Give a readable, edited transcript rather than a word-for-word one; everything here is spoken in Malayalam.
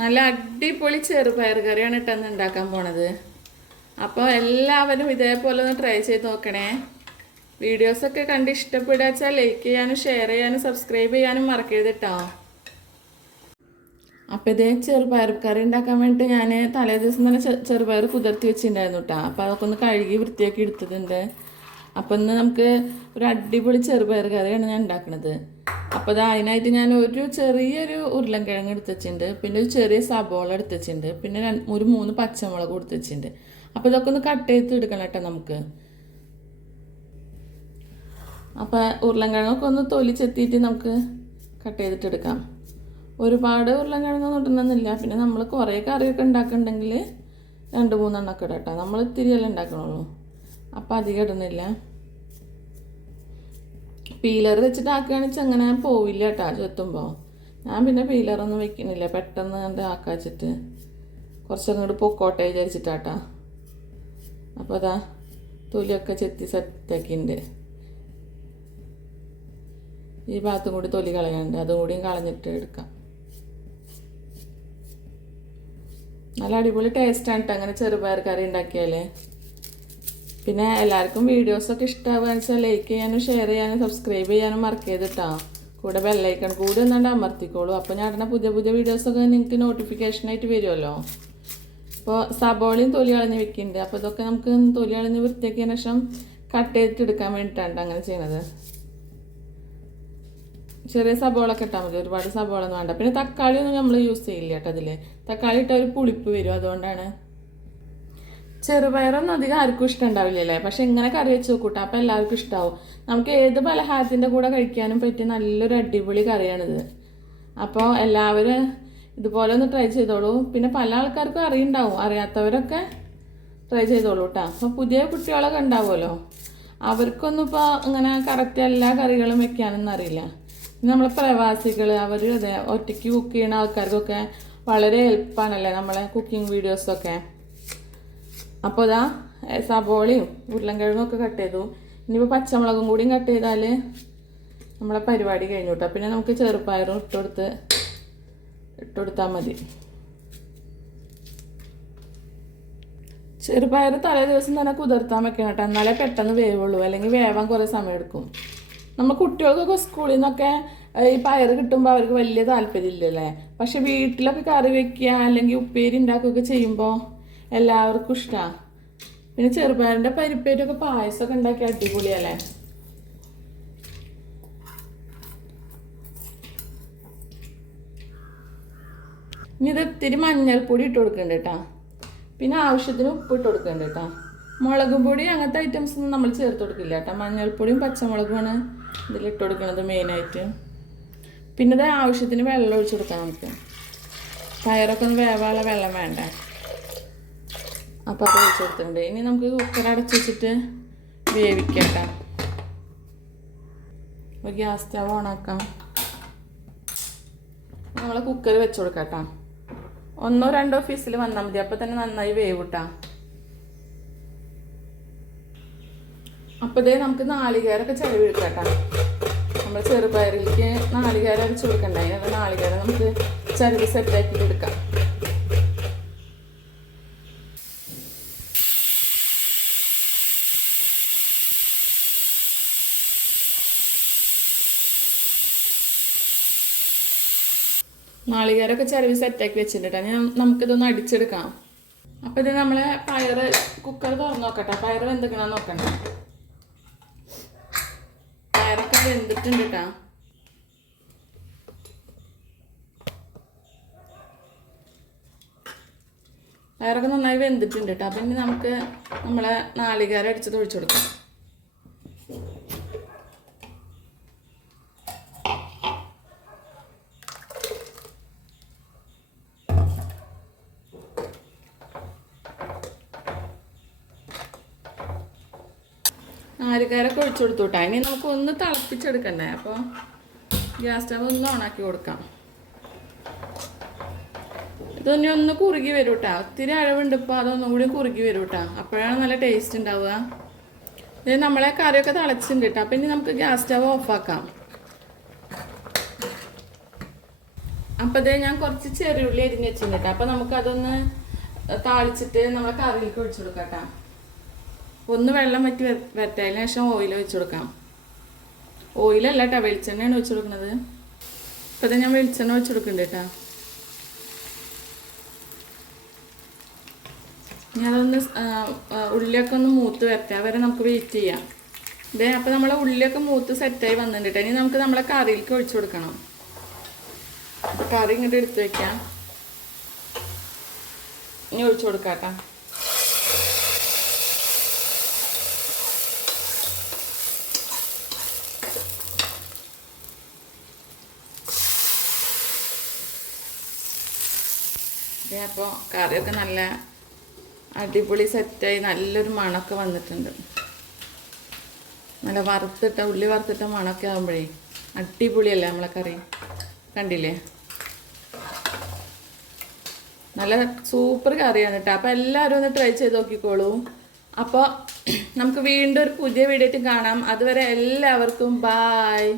നല്ല അടിപൊളി ചെറുപയർ കറിയാണ് ഇട്ടെന്ന് ഉണ്ടാക്കാൻ പോണത്. അപ്പോൾ എല്ലാവരും ഇതേപോലെ ഒന്ന് ട്രൈ ചെയ്ത് നോക്കണേ. വീഡിയോസൊക്കെ കണ്ട് ഇഷ്ടപ്പെടുക വെച്ചാൽ ലൈക്ക് ചെയ്യാനും ഷെയർ ചെയ്യാനും സബ്സ്ക്രൈബ് ചെയ്യാനും മറക്കരുത് കേട്ടോ. അപ്പോൾ ഇതേ ചെറുപയർ കറി ഉണ്ടാക്കാൻ വേണ്ടിയിട്ട് ഞാൻ തലേ ദിവസം തന്നെ ചെറുപയർ കുതിർത്തി വെച്ചിട്ടുണ്ടായിരുന്നു കേട്ടോ. അപ്പോൾ അതൊക്കെ ഒന്ന് കഴുകി വൃത്തിയാക്കി എടുത്തിട്ടുണ്ട്. അപ്പോൾ ഇന്ന് നമുക്ക് ഒരു അടിപൊളി ചെറുപയർ കറിയാണ് ഞാൻ ഉണ്ടാക്കുന്നത്. അപ്പോൾ അതിനായിട്ട് ഞാൻ ഒരു ചെറിയൊരു ഉരുളൻകിഴങ്ങ് എടുത്ത് വെച്ചിട്ടുണ്ട്, പിന്നെ ഒരു ചെറിയ സബോള എടുത്ത് വെച്ചിട്ടുണ്ട്, പിന്നെ ഒരു 3 പച്ചമുളക് കൊടുത്ത് വെച്ചിട്ടുണ്ട്. അപ്പോൾ ഇതൊക്കെ ഒന്ന് കട്ട് ചെയ്ത് എടുക്കണം കേട്ടോ നമുക്ക്. അപ്പോൾ ഉരുളൻകിഴങ്ങൊക്കെ ഒന്ന് തൊലി ചെത്തിയിട്ട് നമുക്ക് കട്ട് ചെയ്തിട്ട് എടുക്കാം. ഒരുപാട് ഉരുളൻകിഴങ്ങൊന്നും ഇടണമെന്നില്ല. പിന്നെ നമ്മൾ കുറേ കറിയൊക്കെ ഉണ്ടാക്കുന്നുണ്ടെങ്കിൽ 2-3 എണ്ണമൊക്കെ ഇടാം കേട്ടോ. നമ്മൾ ഇത്തിരിയല്ലേ ഉണ്ടാക്കണുള്ളൂ, അപ്പോൾ അധികം ഇടുന്നില്ല. പീലർ വെച്ചിട്ട് ആക്കുകയാണെന്ന് വെച്ചാൽ അങ്ങനെ പോവില്ല കേട്ടോ ചെത്തുമ്പോൾ. ഞാൻ പിന്നെ പീലറൊന്നും വെക്കുന്നില്ല, പെട്ടെന്ന് കണ്ട് ആക്കാച്ചിട്ട് കുറച്ചങ്ങോട്ട് പൊക്കോട്ടെ വിചാരിച്ചിട്ടാട്ടാ. അപ്പോൾ അതാ തൊലിയൊക്കെ ചെത്തി സെറ്റാക്കിയിട്ടുണ്ട്. ഈ ഭാഗത്തും കൂടി തൊലി കളയാനുണ്ട്, അതും കൂടിയും കളഞ്ഞിട്ട് എടുക്കാം. നല്ല അടിപൊളി ടേസ്റ്റാണ് കേട്ടോ അങ്ങനെ ചെറുപയർ കറി ഉണ്ടാക്കിയാൽ. പിന്നെ എല്ലാവർക്കും വീഡിയോസൊക്കെ ഇഷ്ടമാകുകയെന്ന് വെച്ചാൽ ലൈക്ക് ചെയ്യാനും ഷെയർ ചെയ്യാനും സബ്സ്ക്രൈബ് ചെയ്യാനും മറക്കരുത് കേട്ടോ. കൂടെ ബെല്ലൈക്കൺ കൂടി ഒന്നാണ്ട് അമർത്തിക്കോളൂ. അപ്പോൾ ഞാൻ ഇടുന്ന പുതിയ പുതിയ വീഡിയോസൊക്കെ നിങ്ങൾക്ക് നോട്ടിഫിക്കേഷനായിട്ട് വരുമല്ലോ. അപ്പോൾ സബോളയും തൊലി കളഞ്ഞ് വെക്കുന്നുണ്ട്. അപ്പോൾ ഇതൊക്കെ നമുക്ക് തൊലി കളഞ്ഞ് വൃത്തിയാക്കിയതിന് ശേഷം കട്ട് ചെയ്തിട്ട് എടുക്കാൻ വേണ്ടിയിട്ടാണ് അങ്ങനെ ചെയ്യണത്. ചെറിയ സബോളൊക്കെ ഇട്ടാൽ മതി, ഒരുപാട് സബോളൊന്നും വേണ്ട. പിന്നെ തക്കാളി ഒന്നും നമ്മൾ യൂസ് ചെയ്യില്ല കേട്ടോ അതിൽ. തക്കാളി ഇട്ടാൽ ഒരു പുളിപ്പ് വരും, അതുകൊണ്ടാണ്. ചെറുപയറൊന്നും അധികം ആർക്കും ഇഷ്ടം ഉണ്ടാവില്ലല്ലേ, പക്ഷെ ഇങ്ങനെ കറി വെച്ച് നോക്കൂട്ടോ, അപ്പോൾ എല്ലാവർക്കും ഇഷ്ടമാവും. നമുക്ക് ഏത് പലഹാരത്തിൻ്റെ കൂടെ കഴിക്കാനും പറ്റിയ നല്ലൊരു അടിപൊളി കറിയാണിത്. അപ്പോൾ എല്ലാവരും ഇതുപോലെ ഒന്ന് ട്രൈ ചെയ്തോളൂ. പിന്നെ പല ആൾക്കാർക്കും അറിയുണ്ടാവും, അറിയാത്തവരൊക്കെ ട്രൈ ചെയ്തോളൂ കേട്ടോ. അപ്പോൾ പുതിയ കുട്ടികളൊക്കെ ഉണ്ടാവുമല്ലോ, അവർക്കൊന്നും ഇപ്പോൾ ഇങ്ങനെ കറക്റ്റ് എല്ലാ കറികളും വെക്കാനൊന്നും അറിയില്ല. നമ്മളെ പ്രവാസികൾ അവർ അതെ ഒറ്റയ്ക്ക് കുക്ക് ചെയ്യുന്ന ആൾക്കാർക്കൊക്കെ വളരെ ഹെൽപ്പാണല്ലേ നമ്മളെ കുക്കിംഗ് വീഡിയോസൊക്കെ. അപ്പോൾ ഇതാ സബോളയും ഉരുളൻകിഴങ്ങും ഒക്കെ കട്ട് ചെയ്തു. ഇനിയിപ്പോൾ പച്ചമുളകും കൂടിയും കട്ട് ചെയ്താൽ നമ്മളെ പരിപാടി കഴിഞ്ഞു കേട്ടോ. പിന്നെ നമുക്ക് ചെറുപയറും ഇട്ടുകൊടുത്താൽ മതി. ചെറുപയർ തലേ ദിവസം തന്നെ കുതിർത്താൻ വെക്കണം കേട്ടോ, എന്നാലേ പെട്ടെന്ന് വേവുള്ളൂ, അല്ലെങ്കിൽ വേവാൻ കുറേ സമയം എടുക്കും. നമ്മൾ കുട്ടികൾക്കൊക്കെ സ്കൂളിൽ നിന്നൊക്കെ ഈ പയർ കിട്ടുമ്പോൾ അവർക്ക് വലിയ താല്പര്യമില്ലല്ലേ. പക്ഷെ വീട്ടിലൊക്കെ കറി വയ്ക്കുക അല്ലെങ്കിൽ ഉപ്പേരി ഉണ്ടാക്കുകയൊക്കെ ചെയ്യുമ്പോൾ എല്ലാവർക്കും ഇഷ്ടമാണ്. പിന്നെ ചെറുപയറിൻ്റെ പരിപ്പേറ്റൊക്കെ പായസമൊക്കെ ഉണ്ടാക്കി അടിപൊളിയല്ലേ. ഇനി ഇത് ഇത്തിരി മഞ്ഞൾപ്പൊടി ഇട്ട് കൊടുക്കണ്ട കേട്ടോ. പിന്നെ ആവശ്യത്തിന് ഉപ്പ് ഇട്ട് കൊടുക്കണ്ട കേട്ടോ. മുളകും പൊടി അങ്ങനത്തെ ഐറ്റംസ് ഒന്നും നമ്മൾ ചേർത്ത് കൊടുക്കില്ല കേട്ടോ. മഞ്ഞൾപ്പൊടിയും പച്ചമുളകുമാണ് ഇതിലിട്ട് കൊടുക്കുന്നത് മെയിനായിട്ട്. പിന്നെ ഇത് ആവശ്യത്തിന് വെള്ളം ഒഴിച്ച് കൊടുക്കാം നമുക്ക്. പയറൊക്കെ ഒന്ന് വേവാനുള്ള വെള്ളം വേണ്ട, അപ്പോൾ അത് ഒഴിച്ച് കൊടുത്തിട്ടുണ്ട്. ഇനി നമുക്ക് കുക്കർ അടച്ച് വെച്ചിട്ട് വേവിക്കട്ടെ. അപ്പോൾ ഗ്യാസ് സ്റ്റവ് ഓണാക്കാം. നമ്മൾ കുക്കർ വെച്ച് കൊടുക്കാം കേട്ടോ. 1-2 വിസിൽ വന്നാൽ മതി, അപ്പോൾ തന്നെ നന്നായി വേവിട്ടാം. അപ്പോൾ ഇതേ നമുക്ക് നാളികേരമൊക്കെ ചിലവെടുക്കാം കേട്ടോ. നമ്മൾ ചെറുപയറിലേക്ക് നാളികേരം അരച്ച് കൊടുക്കണ്ടേ, അതിനുള്ള നാളികേരം നമുക്ക് ചിലവ് സെറ്റാക്കിയിട്ട് എടുക്കാം. നാളികേരമൊക്കെ ചിലവ് സെറ്റാക്കി വെച്ചിട്ടുണ്ട്. നമുക്കിതൊന്ന് അടിച്ചെടുക്കാം. അപ്പോൾ ഇത് നമ്മളെ പയർ കുക്കർ തുറന്ന് നോക്കട്ടെ, പയർ വെന്തിക്കണമെന്ന് നോക്കണ്ട. പയറൊക്കെ വെന്തിട്ടുണ്ട് കേട്ടോ. പയറൊക്കെ നന്നായി വെന്തിട്ടുണ്ട് കേട്ടോ. പിന്നെ നമുക്ക് നമ്മളെ നാളികേരം അടിച്ചത് ഒഴിച്ചു കൊടുക്കാം. നാളികേരമൊക്കെ ഒഴിച്ചു കൊടുത്തു കേട്ടോ. ഇനി നമുക്ക് ഒന്ന് തിളപ്പിച്ചെടുക്കണ്ടേ, അപ്പോൾ ഗ്യാസ് സ്റ്റവ് ഒന്ന് ഓണാക്കി കൊടുക്കാം. ഇതൊന്നും ഒന്ന് കുറുകി വരും കേട്ടോ. ഒത്തിരി അഴവുണ്ട്, ഇപ്പോൾ അതൊന്നും കൂടി കുറുകി വരും കേട്ടോ. അപ്പോഴാണ് നല്ല ടേസ്റ്റ് ഉണ്ടാവുക. ഇത് നമ്മളെ കറിയൊക്കെ തിളച്ചിട്ടുണ്ട് കേട്ടോ. അപ്പം ഇനി നമുക്ക് ഗ്യാസ് സ്റ്റവ് ഓഫാക്കാം. അപ്പം അതേ ഞാൻ കുറച്ച് ചെറിയുള്ളി അരിഞ്ഞ് വെച്ചിട്ടുണ്ട്. അപ്പം നമുക്കതൊന്ന് താളിച്ചിട്ട് നമ്മളെ കറിയിലേക്ക് ഒഴിച്ചു കൊടുക്കാം കേട്ടോ. ഒന്ന് വെള്ളം വറ്റി വരട്ടതിന് ശേഷം ഓയിൽ ഒഴിച്ചു കൊടുക്കാം. ഓയിലല്ല കേട്ടോ, വെളിച്ചെണ്ണയാണ് ഒഴിച്ചു കൊടുക്കുന്നത്. അപ്പം അത് ഞാൻ വെളിച്ചെണ്ണ ഒഴിച്ചു കൊടുക്കുന്നുണ്ട് കേട്ടോ. ഇനി അതൊന്ന് ഉള്ളിയൊക്കെ ഒന്ന് മൂത്ത് വരട്ടെ, വരെ നമുക്ക് വെയിറ്റ് ചെയ്യാം. ഇതേ അപ്പം നമ്മളെ ഉള്ളിയൊക്കെ മൂത്ത് സെറ്റായി വന്നിട്ടുണ്ട് കേട്ടോ. ഇനി നമുക്ക് നമ്മളെ കറിയിലേക്ക് ഒഴിച്ചു കൊടുക്കണം. അപ്പം കറി ഇങ്ങോട്ട് എടുത്ത് വയ്ക്കാം. ഇനി ഒഴിച്ചു കൊടുക്കാം കേട്ടോ. അപ്പോൾ കറിയൊക്കെ നല്ല അടിപൊളി സെറ്റായി നല്ലൊരു മണമൊക്കെ വന്നിട്ടുണ്ട്. നല്ല വറുത്തിട്ട ഉള്ളി വറുത്തിട്ട മണമൊക്കെ ആകുമ്പോഴേ അടിപൊളിയല്ലേ നമ്മളെ കറി. കണ്ടില്ലേ, നല്ല സൂപ്പർ കറിയാണ് കേട്ടോ. അപ്പോൾ എല്ലാവരും ഒന്ന് ട്രൈ ചെയ്ത് നോക്കിക്കോളൂ. അപ്പോൾ നമുക്ക് വീണ്ടും ഒരു പുതിയ വീഡിയോ ആയിട്ട് കാണാം. അതുവരെ എല്ലാവർക്കും ബായ്.